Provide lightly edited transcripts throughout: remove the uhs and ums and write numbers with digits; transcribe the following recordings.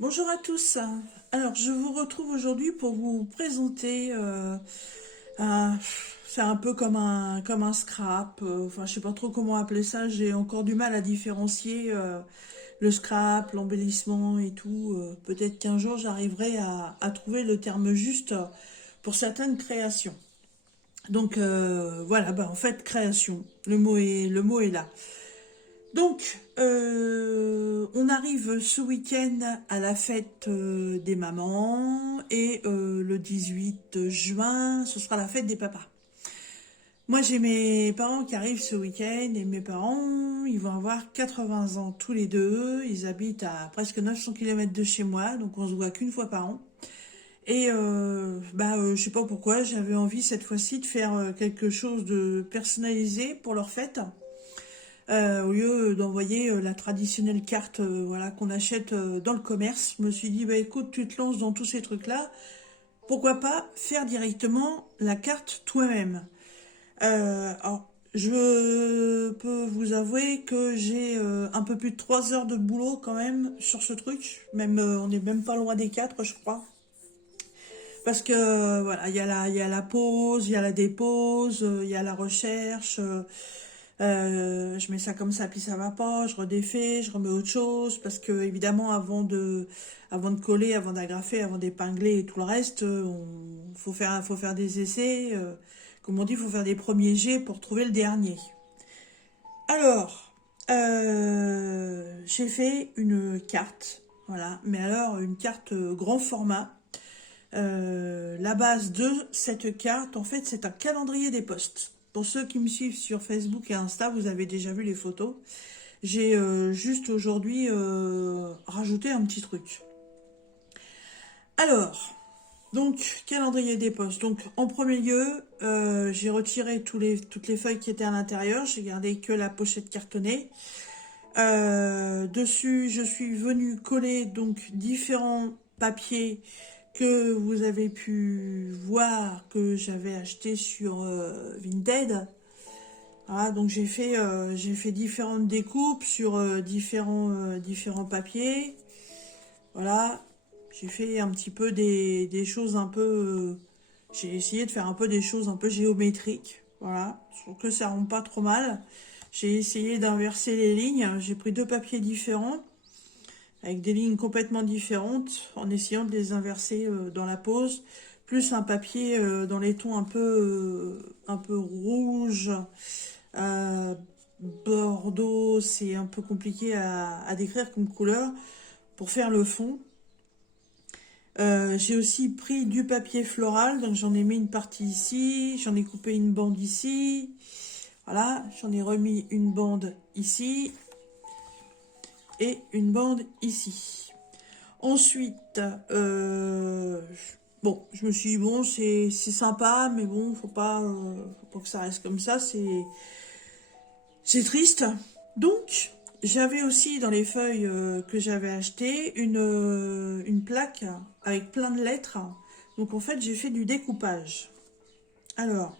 Bonjour à tous. Alors, je vous retrouve aujourd'hui pour vous présenter. Un- c'est un peu comme un scrap. Enfin, je sais pas trop comment appeler ça. J'ai encore du mal à différencier le scrap, l'embellissement et tout. Peut-être qu'un jour j'arriverai à trouver le terme juste pour certaines créations. Donc voilà, bah, en fait, création. Le mot est là. Donc, on arrive ce week-end à la fête des mamans et le 18 juin, ce sera la fête des papas. Moi, j'ai mes parents qui arrivent ce week-end et mes parents, ils vont avoir 80 ans tous les deux. Ils habitent à presque 900 km de chez moi, donc on se voit qu'une fois par an. Et je sais pas pourquoi, j'avais envie cette fois-ci de faire quelque chose de personnalisé pour leur fête. Au lieu d'envoyer la traditionnelle carte voilà, qu'on achète dans le commerce, je me suis dit, bah écoute, tu te lances dans tous ces trucs-là, pourquoi pas faire directement la carte toi-même. Alors, je peux vous avouer que j'ai un peu plus de 3 heures de boulot quand même sur ce truc, même on n'est même pas loin des 4, je crois. Parce que voilà, il y a la pause, il y a la dépose, il y a la recherche. Je mets ça comme ça, puis ça va pas, je redéfais, je remets autre chose, parce que évidemment, avant de coller, avant d'agrafer, avant d'épingler et tout le reste, faut faire des essais. Comme on dit, il faut faire des premiers jets pour trouver le dernier. Alors, j'ai fait une carte, voilà, mais alors une carte grand format. La base de cette carte, en fait, c'est un calendrier des postes. Pour ceux qui me suivent sur Facebook et Insta, vous avez déjà vu les photos. J'ai juste aujourd'hui rajouté un petit truc. Alors, donc, calendrier des postes. Donc, en premier lieu, j'ai retiré toutes les feuilles qui étaient à l'intérieur. J'ai gardé que la pochette cartonnée. Dessus, je suis venue coller donc différents papiers que vous avez pu voir que j'avais acheté sur Vinted. Voilà, donc j'ai fait différentes découpes sur différents papiers. Voilà, j'ai fait un petit peu des choses un peu. J'ai essayé de faire un peu des choses un peu géométriques. Voilà, je trouve que ça rend pas trop mal. J'ai essayé d'inverser les lignes. J'ai pris deux papiers différents avec des lignes complètement différentes en essayant de les inverser dans la pose. Plus un papier dans les tons un peu rouge, euh, bordeaux, c'est un peu compliqué à décrire comme couleur pour faire le fond. J'ai aussi pris du papier floral, donc j'en ai mis une partie ici, j'en ai coupé une bande ici, voilà, j'en ai remis une bande ici et une bande ici. Ensuite, bon, je me suis dit, bon, c'est sympa, mais bon, faut pas que ça reste comme ça, c'est triste. Donc, j'avais aussi dans les feuilles que j'avais achetées une plaque avec plein de lettres. Donc, en fait, j'ai fait du découpage. Alors,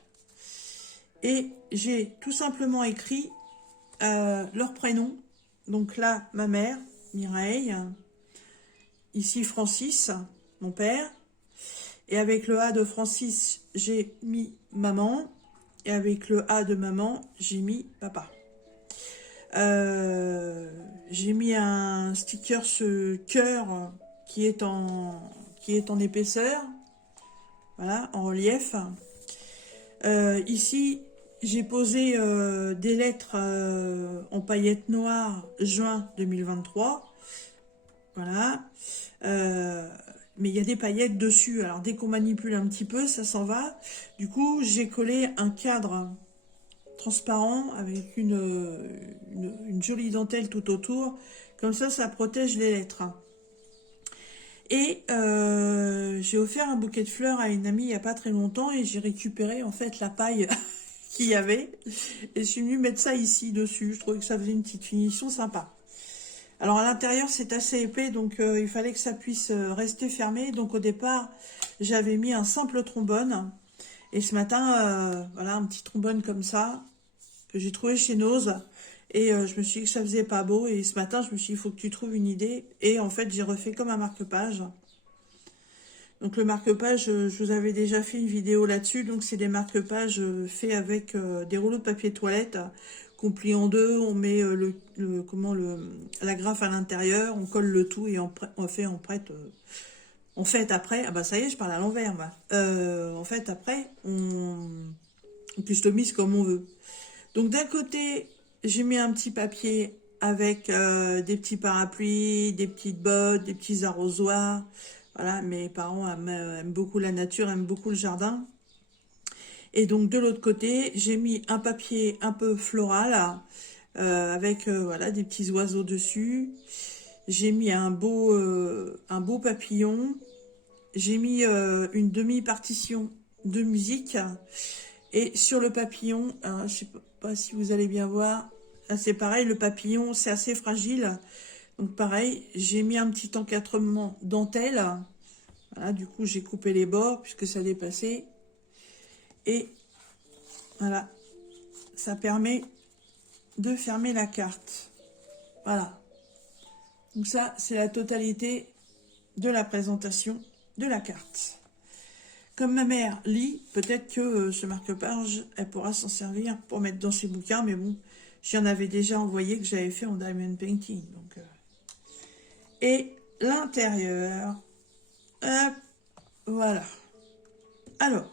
et j'ai tout simplement écrit leur prénom. Donc là, ma mère, Mireille. Ici, Francis, mon père. Et avec le A de Francis, j'ai mis maman. Et avec le A de maman, j'ai mis papa. J'ai mis un sticker ce cœur qui est en épaisseur, voilà, en relief. Ici, j'ai posé des lettres en paillettes noires juin 2023. Voilà. Euh, mais il y a des paillettes dessus. Alors dès qu'on manipule un petit peu, ça s'en va. Du coup, j'ai collé un cadre transparent avec une jolie dentelle tout autour. Comme ça protège les lettres. Et j'ai offert un bouquet de fleurs à une amie il n'y a pas très longtemps et j'ai récupéré en fait la paille qu'il y avait. Et je suis venue mettre ça ici dessus. Je trouvais que ça faisait une petite finition sympa. Alors à l'intérieur c'est assez épais donc il fallait que ça puisse rester fermé. Donc au départ j'avais mis un simple trombone. Et ce matin, voilà un petit trombone comme ça que j'ai trouvé chez Nose. Et je me suis dit que ça faisait pas beau. Et ce matin, je me suis dit, il faut que tu trouves une idée. Et en fait, j'ai refait comme un marque-page. Donc le marque-page, je vous avais déjà fait une vidéo là-dessus. Donc c'est des marque-pages faits avec des rouleaux de papier toilette qu'on plie en deux. On met l'agrafe à l'intérieur, on colle le tout et en fait après, ah bah ça y est, je parle à l'envers, moi. En fait après, on customise comme on veut. Donc d'un côté, j'ai mis un petit papier avec des petits parapluies, des petites bottes, des petits arrosoirs. Voilà, mes parents aiment beaucoup la nature, aiment beaucoup le jardin. Et donc de l'autre côté, j'ai mis un papier un peu floral avec voilà des petits oiseaux dessus. J'ai mis un beau papillon. J'ai mis une demi-partition de musique. Et sur le papillon, je sais pas si vous allez bien voir, c'est pareil, le papillon, c'est assez fragile. Donc pareil, j'ai mis un petit encadrement dentelle. Voilà, du coup, j'ai coupé les bords puisque ça dépassait. Et voilà, ça permet de fermer la carte. Voilà. Donc ça, c'est la totalité de la présentation de la carte. Comme ma mère lit, peut-être que ce marque-page, elle pourra s'en servir pour mettre dans ses bouquins, mais bon, j'en avais déjà envoyé que j'avais fait en diamond painting. Donc, et l'intérieur, hop, voilà. Alors,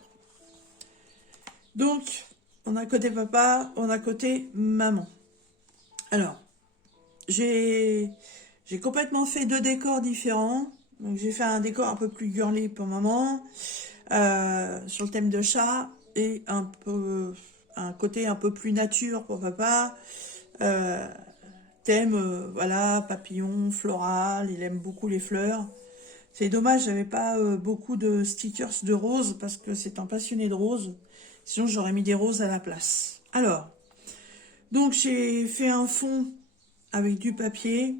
donc, on a côté papa, on a côté maman. Alors, j'ai complètement fait deux décors différents. Donc, j'ai fait un décor un peu plus girly pour maman, sur le thème de chat, et un côté un peu plus nature pour papa. Euh, thème, voilà, papillon, floral, il aime beaucoup les fleurs. C'est dommage, j'avais pas beaucoup de stickers de roses parce que c'est un passionné de roses. Sinon, j'aurais mis des roses à la place. Alors, donc j'ai fait un fond avec du papier.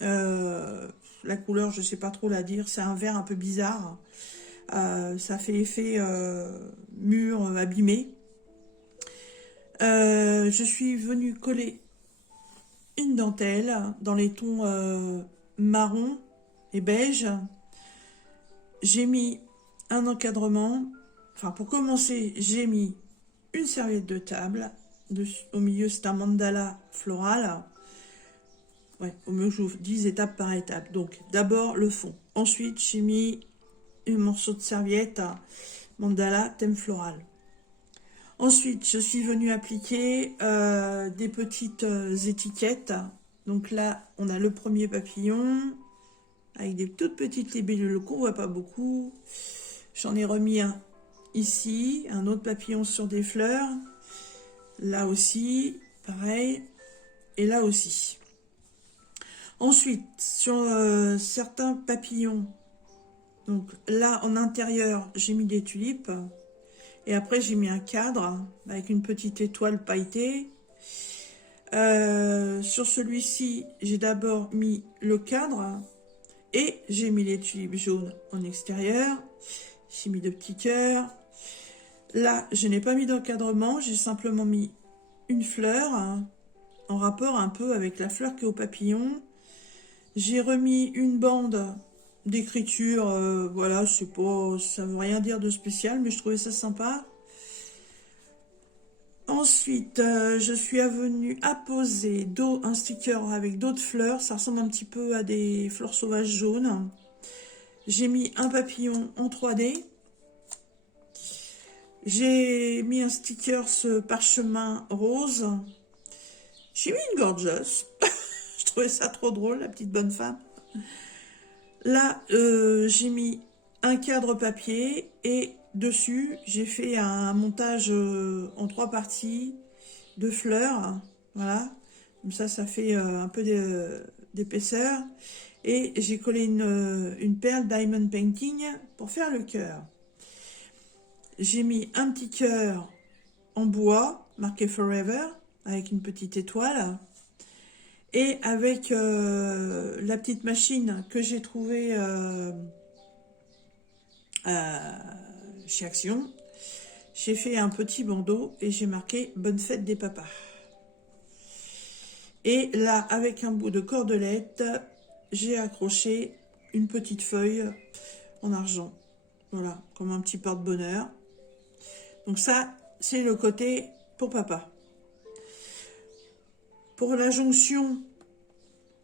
La couleur, je sais pas trop la dire. C'est un vert un peu bizarre. Ça fait effet mur abîmé. Je suis venue coller une dentelle dans les tons marron et beige. J'ai mis un encadrement. Enfin, pour commencer, j'ai mis une serviette de table. Au milieu, c'est un mandala floral. Ouais, au mieux que je vous dise étape par étape. Donc, d'abord le fond. Ensuite, j'ai mis un morceau de serviette mandala thème floral. Ensuite, je suis venue appliquer des petites étiquettes. Donc là, on a le premier papillon avec des toutes petites libellules qu'on voit pas beaucoup. J'en ai remis un ici, un autre papillon sur des fleurs. Là aussi, pareil. Et là aussi. Ensuite, sur certains papillons, donc là en intérieur, j'ai mis des tulipes. Et après, j'ai mis un cadre avec une petite étoile pailletée. Sur celui-ci, j'ai d'abord mis le cadre et j'ai mis les tulipes jaunes en extérieur. J'ai mis de petits cœurs. Là, je n'ai pas mis d'encadrement, j'ai simplement mis une fleur en rapport un peu avec la fleur qui est au papillon. J'ai remis une bande d'écriture, voilà, c'est pas, ça veut rien dire de spécial, mais je trouvais ça sympa. Ensuite, je suis venue apposer un sticker avec d'autres fleurs, ça ressemble un petit peu à des fleurs sauvages jaunes. J'ai mis un papillon en 3D. J'ai mis un sticker parchemin rose. J'ai mis une gorgeous. Je trouvais ça trop drôle, la petite bonne femme. Là, j'ai mis un cadre papier et dessus, j'ai fait un montage en 3 parties de fleurs. Voilà. Comme ça fait un peu d'épaisseur. Et j'ai collé une perle Diamond Painting pour faire le cœur. J'ai mis un petit cœur en bois, marqué Forever, avec une petite étoile. Et avec la petite machine que j'ai trouvée chez Action, j'ai fait un petit bandeau et j'ai marqué Bonne fête des papas. Et là, avec un bout de cordelette, j'ai accroché une petite feuille en argent. Voilà, comme un petit porte-bonheur. Donc ça, c'est le côté pour papa. Pour la jonction,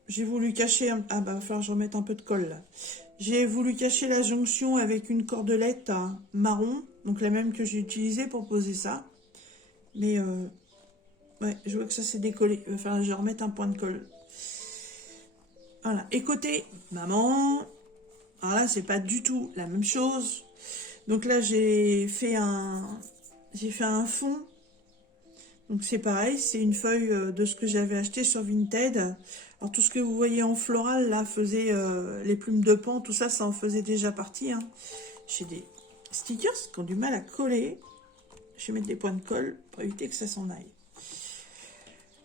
j'ai voulu cacher... Ah bah, il va falloir que je remette un peu de colle, là. J'ai voulu cacher la jonction avec une cordelette marron, donc la même que j'ai utilisée pour poser ça. Mais, ouais, je vois que ça s'est décollé. Il va falloir que je remette un point de colle. Voilà. Et côté maman, alors là, c'est pas du tout la même chose. Donc là, j'ai fait un fond. Donc c'est pareil, c'est une feuille de ce que j'avais acheté sur Vinted. Alors tout ce que vous voyez en floral, là, faisait les plumes de pan, tout ça, ça en faisait déjà partie. Hein. J'ai des stickers qui ont du mal à coller. Je vais mettre des points de colle pour éviter que ça s'en aille.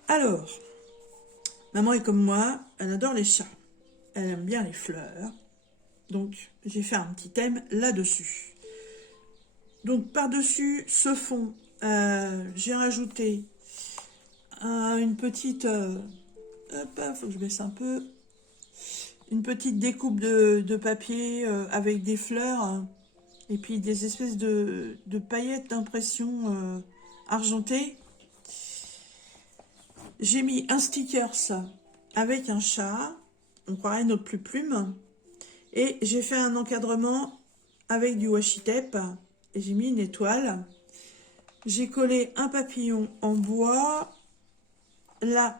Alors, maman est comme moi, elle adore les chats. Elle aime bien les fleurs. Donc, j'ai fait un petit thème là-dessus. Donc, par-dessus ce fond, j'ai rajouté une petite... hop, faut que je baisse un peu. Une petite découpe de papier avec des fleurs et puis des espèces de paillettes d'impression argentées. J'ai mis un stickers avec un chat. On croirait notre plume. Et j'ai fait un encadrement avec du washi tape. Et j'ai mis une étoile. J'ai collé un papillon en bois. Là,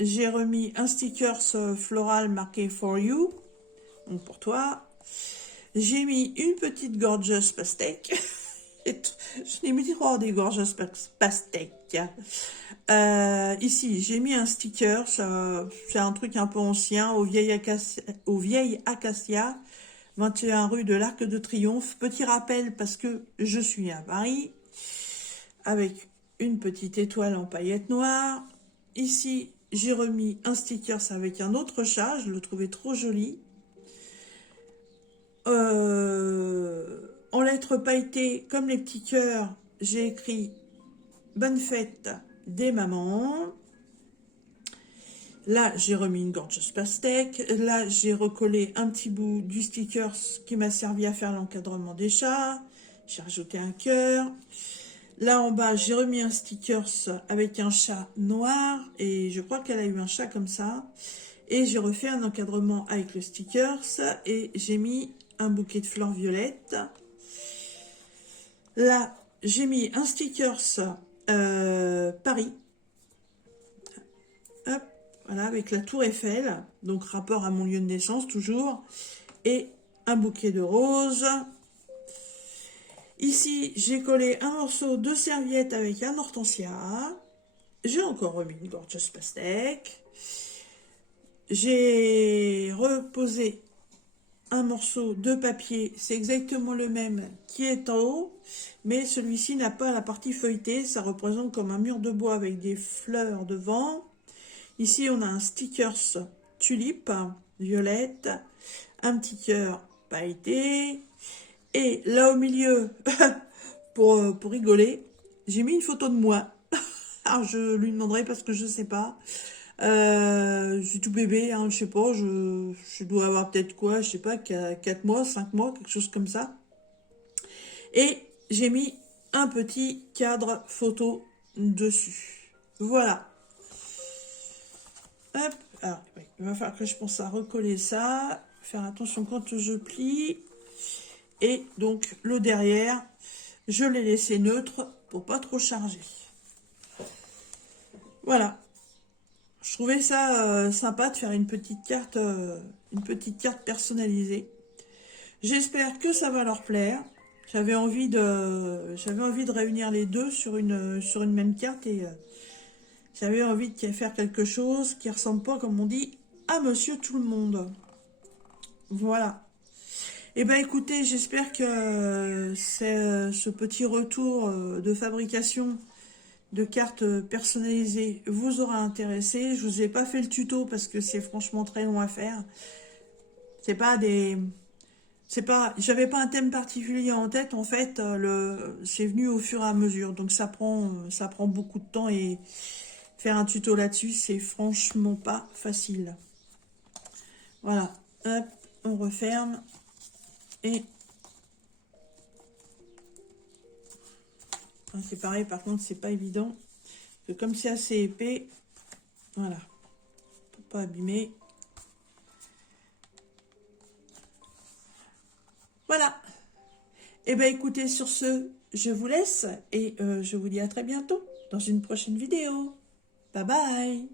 j'ai remis un stickers floral marqué For You. Donc pour toi. J'ai mis une petite gorgeous pastèque. Je n'ai mis pas des gorgeous pastèques. Ici, j'ai mis un sticker. C'est un truc un peu ancien. Au vieil acacia. 21 rue de l'Arc de Triomphe. Petit rappel parce que je suis à Paris. Avec une petite étoile en paillettes noires. Ici, j'ai remis un sticker avec un autre chat. Je le trouvais trop joli. En lettres pailletées, comme les petits cœurs, j'ai écrit « Bonne fête des mamans ». Là, j'ai remis une gorgeous pastèque. Là, j'ai recollé un petit bout du sticker qui m'a servi à faire l'encadrement des chats. J'ai rajouté un cœur. Là, en bas, j'ai remis un sticker avec un chat noir. Et je crois qu'elle a eu un chat comme ça. Et j'ai refait un encadrement avec le sticker. Et j'ai mis un bouquet de fleurs violettes. Là, j'ai mis un sticker Paris. Hop. Voilà, avec la tour Eiffel, donc rapport à mon lieu de naissance toujours, et un bouquet de roses. Ici, j'ai collé un morceau de serviette avec un hortensia. J'ai encore remis une gorgeous pastèque. J'ai reposé un morceau de papier, c'est exactement le même qui est en haut, mais celui-ci n'a pas la partie feuilletée, ça représente comme un mur de bois avec des fleurs devant. Ici, on a un stickers tulipe, violette, un petit cœur pailleté. Et là, au milieu, pour rigoler, j'ai mis une photo de moi. Alors, je lui demanderai parce que je sais pas. Je suis tout bébé, hein, je sais pas. Je dois avoir peut-être quoi, je sais pas, 4 mois, 5 mois, quelque chose comme ça. Et j'ai mis un petit cadre photo dessus. Voilà. Hop, alors, oui, il va falloir que je pense à recoller ça, faire attention quand je plie. Et donc, le derrière, je l'ai laissé neutre pour pas trop charger. Voilà. Je trouvais ça sympa de faire une petite carte personnalisée. J'espère que ça va leur plaire. J'avais envie de réunir les deux sur une même carte et j'avais envie de faire quelque chose qui ressemble pas, comme on dit, à Monsieur Tout-le-Monde. Voilà. Eh bien, écoutez, j'espère que ce petit retour de fabrication de cartes personnalisées vous aura intéressé. Je vous ai pas fait le tuto parce que c'est franchement très long à faire. J'avais pas un thème particulier en tête. En fait, c'est venu au fur et à mesure. Donc ça prend beaucoup de temps et faire un tuto là-dessus, c'est franchement pas facile. Voilà, hop, on referme et c'est pareil, par contre, c'est pas évident. Parce que comme c'est assez épais, voilà, pour pas abîmer. Voilà. Et ben écoutez, sur ce, je vous laisse et je vous dis à très bientôt dans une prochaine vidéo. Bye bye.